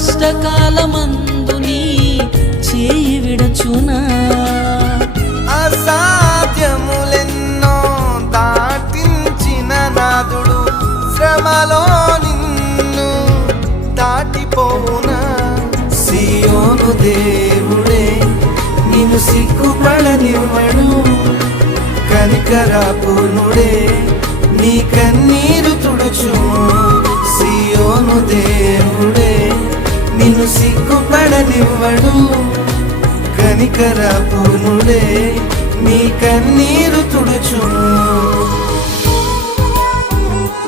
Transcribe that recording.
కష్టకాలమందు నీ చేయి విడచునా అసాధ్యములెన్నో దాటించిన నాదుడు శ్రమలో నిన్ను దాటిపోవునా సియోను దేవుడే నిన్ను సిగ్గుపడనివ్వడు కనికరాపూర్ణుడే నీ కన్నీరు తుడుచుము సియోను దేవుడే నిన్ను సిగ్గుపడనివ్వడు కనికరాపూర్ణుడే నీ కన్నీరు తుడుచుము